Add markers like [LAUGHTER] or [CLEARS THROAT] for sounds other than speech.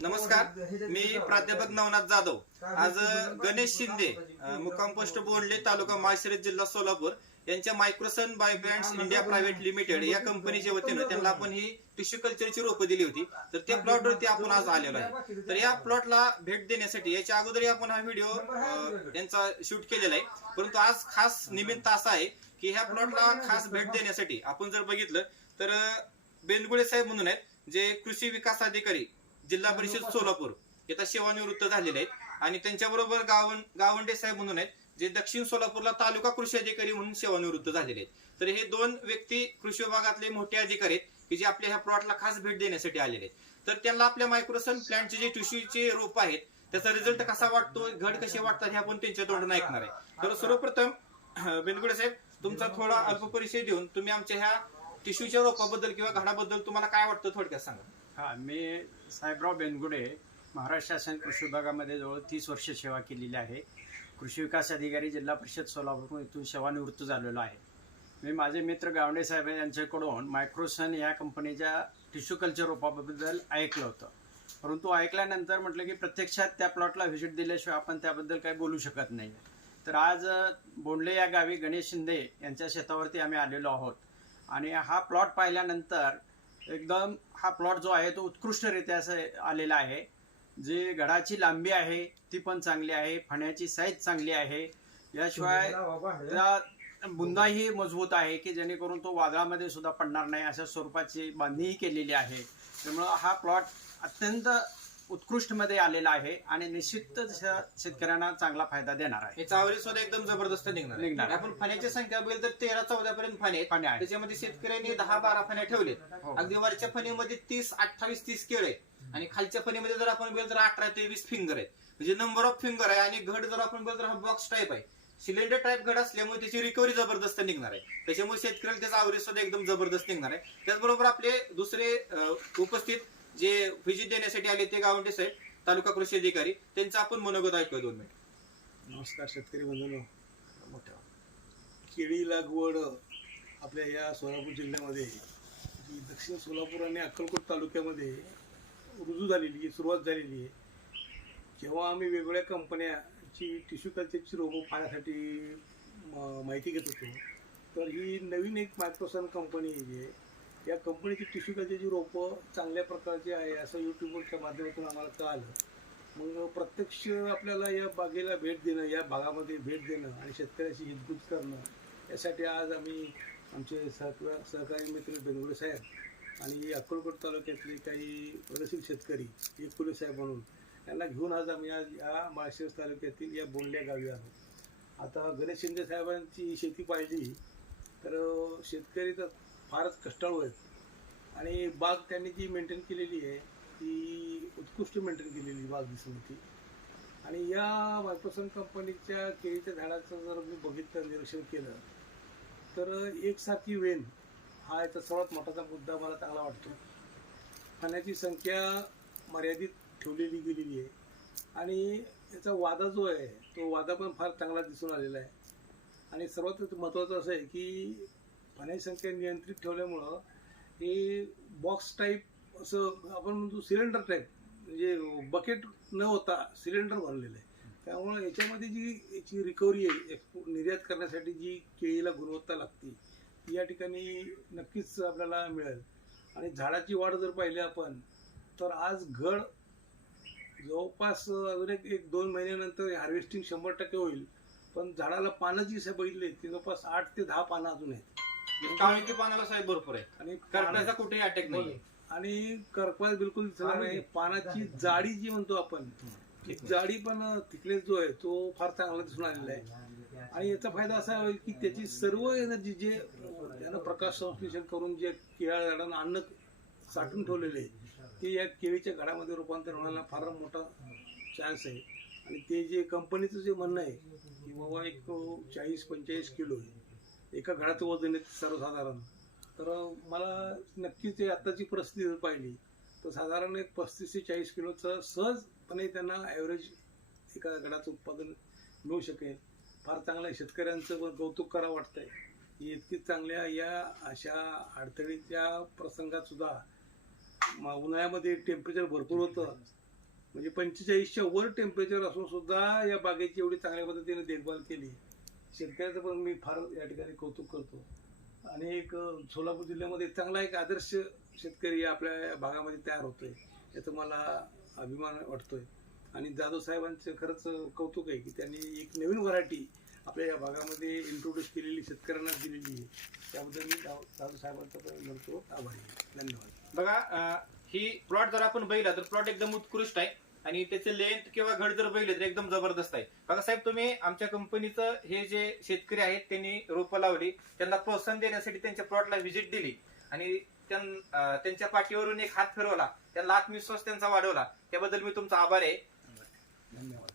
नमस्कार मी प्राध्यापक नवनाथ जाधव. आज गणेश शिंदे मुक्काम पोस्ट बोंडले तालुका माळशिरस जिल्हा सोलापूर. यांच्या Microsun by brands India private limited या कंपनीच्या वतीनं त्यांना आपण ही टिश्यू कल्चरची रोपं दिली होती. तर त्या प्लॉटवरती आपण आज आलेलो आहे. तर या प्लॉटला भेट देण्यासाठी याच्या अगोदरही आपण हा व्हिडिओ यांचा शूट केलेला आहे. परंतु आज खास निमित्त असा आहे की ह्या प्लॉटला खास भेट देण्यासाठी आपण जर बघितलं तर बेंदगुळे साहेब म्हणून आहेत जे कृषी विकास अधिकारी जिल्हा परिषद सोलापूर. येता सेवानिवृत्त झालेले आहेत. आणि त्यांच्याबरोबर गावन गावंडे साहेब म्हणून आहेत जे दक्षिण सोलापूरला तालुका कृषी अधिकारी म्हणून सेवानिवृत्त झालेले आहेत. तर हे दोन व्यक्ती कृषी विभागातले मोठे अधिकारी आहेत की जे आपल्या ह्या प्लॉटला खास भेट देण्यासाठी आलेले आहेत. तर त्यांना आपल्या मायक्रोसन प्लांटचे जे टिश्यूचे रोप आहेत त्याचा रिझल्ट कसा वाटतो घड कसे वाटतात हे आपण त्यांच्या तोंडून ऐकणार आहे. तर सर्वप्रथम [CLEARS THROAT] बेनगुडे साहेब तुमचा थोडा अल्प परिचय देऊन तुम्ही आमच्या ह्या टिश्यूच्या रोपाबद्दल किंवा घडाबद्दल तुम्हाला काय वाटतं थोडक्यात सांगा. हां मी साहेबराव बेनगुडे महाराष्ट्र शासन कृषी विभागामध्ये जवळ तीस वर्ष सेवा केलेली आहे. कृषी विकास अधिकारी जिल्हा परिषद सोलापूर इथून सेवानिवृत्त झालेलो आहे. मी माझे मित्र गावडे साहेब यांच्याकडून मायक्रोसन या कंपनीच्या टिश्यू कल्चर रोपाबद्दल ऐकलं होतं. परंतु ऐकल्यानंतर म्हटलं की प्रत्यक्षात त्या प्लॉटला व्हिजिट दिल्याशिवाय आपण त्याबद्दल काही बोलू शकत नाही. तर आज बोंडले या गावी गणेश शिंदे यांच्या शेतावरती आम्ही आलेलो आहोत. आणि हा प्लॉट पाहिल्यानंतर एकदम हा प्लॉट जो आहे तो उत्कृष्टरित्या असं आलेला आहे. जी गडाची लांबी आहे ती पण चांगली आहे फण्याची साईज चांगली आहे. याशिवाय त्या बुंदाही मजबूत आहे की जेणेकरून तो वादळामध्ये सुद्धा पडणार नाही अशा स्वरूपाची बांधणीही केलेली आहे. त्यामुळं हा प्लॉट अत्यंत उत्कृष्टमध्ये आलेला आहे आणि निश्चितच श- शेतकऱ्यांना चांगला फायदा देणार आहे हे चावरी सुद्धा एकदम जबरदस्त निघणार आहे. निघणार. आपण फण्याची संख्या बघेल तर तेरा चौदा पर्यंत फणे आहेत फणे आहेत. त्याच्यामध्ये शेतकऱ्यांनी दहा बारा फण्या ठेवलेत हो. अगदी वरच्या फणीमध्ये तीस अठ्ठावीस तीस केळ आहेत आणि खालच्या फणीमध्ये जर आपण बघेल तर अठरा ते वीस फिंगर आहेत म्हणजे नंबर ऑफ फिंगर आहे आणि घड जर आपण बघेल तर हा बॉक्स टाईप आहे सिलेंडर टाईप घड असल्यामुळे त्याची रिकव्हरी जबरदस्त निघणार आहे त्याच्यामुळे शेतकऱ्याला त्याचा आवरेज सुद्धा एकदम जबरदस्त निघणार आहे त्याचबरोबर आपले दुसरे अं, उपस्थित जे व्हिजिट देण्यासाठी आले ते गावंडे साहेब तालुका कृषी अधिकारी त्यांचं आपण मनोगत ऐकूया दोन मिनिट. नमस्कार शेतकरी बंधूंनो. केळी लागवड आपल्या या सोलापूर जिल्ह्यामध्ये जी दक्षिण सोलापूर आणि अक्कलकोट तालुक्यामध्ये रुजू झालेली आहे सुरुवात झालेली आहे. जेव्हा आम्ही वेगवेगळ्या कंपन्याची टिश्यू कल्चरची रोबो पाहण्यासाठी म- माहिती घेत होतो तर ही नवीन एक मायक्रोसन कंपनी जी आहे. या कंपनीची टिश्यू कल्चरची रोपं चांगल्या प्रकारची आहे असं यूट्यूबवरच्या माध्यमातून आम्हाला कळालं. मग प्रत्यक्ष आपल्याला या बागेला भेट देणं या भागामध्ये भेट देणं आणि शेतकऱ्याशी हितगुज करणं यासाठी आज आम्ही आमचे सहकार सहकारी मित्र बेंगुळे साहेब आणि अक्कलकोट तालुक्यातले काही रसिक शेतकरी एकुले साहेब म्हणून यांना घेऊन आज आम्ही आज या माळशिरस तालुक्यातील या बोंडल्या गावी आहोत आता गणेश शिंदे साहेबांची शेती पाहिली तर शेतकरी तर फारच कष्टाळू आहेत. आणि बाग त्यांनी जी मेंटेन केलेली आहे ती उत्कृष्ट मेंटेन केलेली बाग दिसून होती आणि या वायपसन कंपनीच्या केळीच्या झाडाचं जर मी बघितलं निरीक्षण केलं तर एकसारखी वेन हा याचा सर्वात मोठाचा मुद्दा मला चांगला वाटतो. पाण्याची संख्या मर्यादित ठेवलेली गेलेली आहे. आणि याचा वादा जो आहे तो वादा पण फार चांगला दिसून आलेला आहे. आणि सर्वात महत्त्वाचं असं आहे की पाण्याची संख्या नियंत्रित ठेवल्यामुळं हे बॉक्स टाईप असं आपण म्हणतो सिलेंडर टाईप म्हणजे बकेट न होता सिलेंडर भरलेलं आहे. त्यामुळं याच्यामध्ये जी याची रिकव्हरी आहे एक्सपो- निर्यात करण्यासाठी जी केळीला गुणवत्ता लागते ती या ठिकाणी नक्कीच आपल्याला मिळेल. आणि झाडाची वाढ जर पाहिली आपण तर आज घड जवळपास अजून एक एक दोन महिन्यानंतर हार्वेस्टिंग शंभर टक्के होईल. पण झाडाला पानं जी बघितली ती जवळपास आठ ते दहा पानं अजून आहेत. पानाला साहेब भरपूर आहे आणि करण्याचा कुठेही अटॅक नाही आणि बिलकुल नाही. पानाची जाडी जी म्हणतो आपण जाडी पण थिकनेस जो आहे तो फार चांगला दिसून आलेला आहे. आणि याचा फायदा असा होईल की त्याची सर्व एनर्जी जे त्यानं प्रकाश संश्लेषण करून जे केळ्या झाडांना अन्न साठवून ठेवलेले आहे ते या केळीच्या घडामध्ये रूपांतर होण्याला फार मोठा चान्स आहे. आणि ते जे कंपनीचं जे म्हणणं आहे की बाबा एक चाळीस पंचेचाळीस किलो आहे एका घडाचं वजन आहे सर्वसाधारण. तर मला नक्कीच ते आत्ताची परिस्थिती जर पाहिली तर साधारण एक पस्तीस ते चाळीस किलोचं सहजपणे त्यांना ॲव्हरेज एका गडाचं उत्पादन मिळू शकेल. फार चांगलं शेतकऱ्यांचं कौतुक करावं वाटतंय. की इतकी चांगल्या या अशा अडथळीच्या प्रसंगात सुद्धा उन्हाळ्यामध्ये टेम्परेचर भरपूर होतं. म्हणजे पंचेचाळीसच्या वर टेम्परेचर असून सुद्धा या बागेची एवढी चांगल्या पद्धतीने देखभाल केली. शेतकऱ्याचं पण मी फार या ठिकाणी कौतुक करतो. आणि एक सोलापूर जिल्ह्यामध्ये चांगला एक आदर्श शेतकरी आपल्या भागामध्ये तयार होतोय याचं मला अभिमान वाटतोय. आणि जाधव साहेबांचं खरंच कौतुक आहे की त्यांनी एक नवीन व्हरायटी आपल्या या भागामध्ये इंट्रोड्यूस केलेली शेतकऱ्यांना दिलेली आहे. त्याबद्दल मी जाधव साहेबांचा पण म्हणतो आभारी आहे. धन्यवाद. बघा ही प्लॉट जर आपण बघितला तर प्लॉट एकदम उत्कृष्ट आहे. आणि त्याचे लेंथ किंवा घड जर बघितले तर एकदम जबरदस्त आहे. बघा साहेब तुम्ही आमच्या कंपनीचं हे जे शेतकरी आहेत त्यांनी रोपं लावली. त्यांना प्रोत्साहन देण्यासाठी त्यांच्या प्लॉटला व्हिजिट दिली. आणि त्यां- त्यांच्या पाठीवरून एक हात फिरवला. त्यांना आत्मविश्वास त्यांचा वाढवला. त्याबद्दल मी तुमचा आभार आहे. धन्यवाद.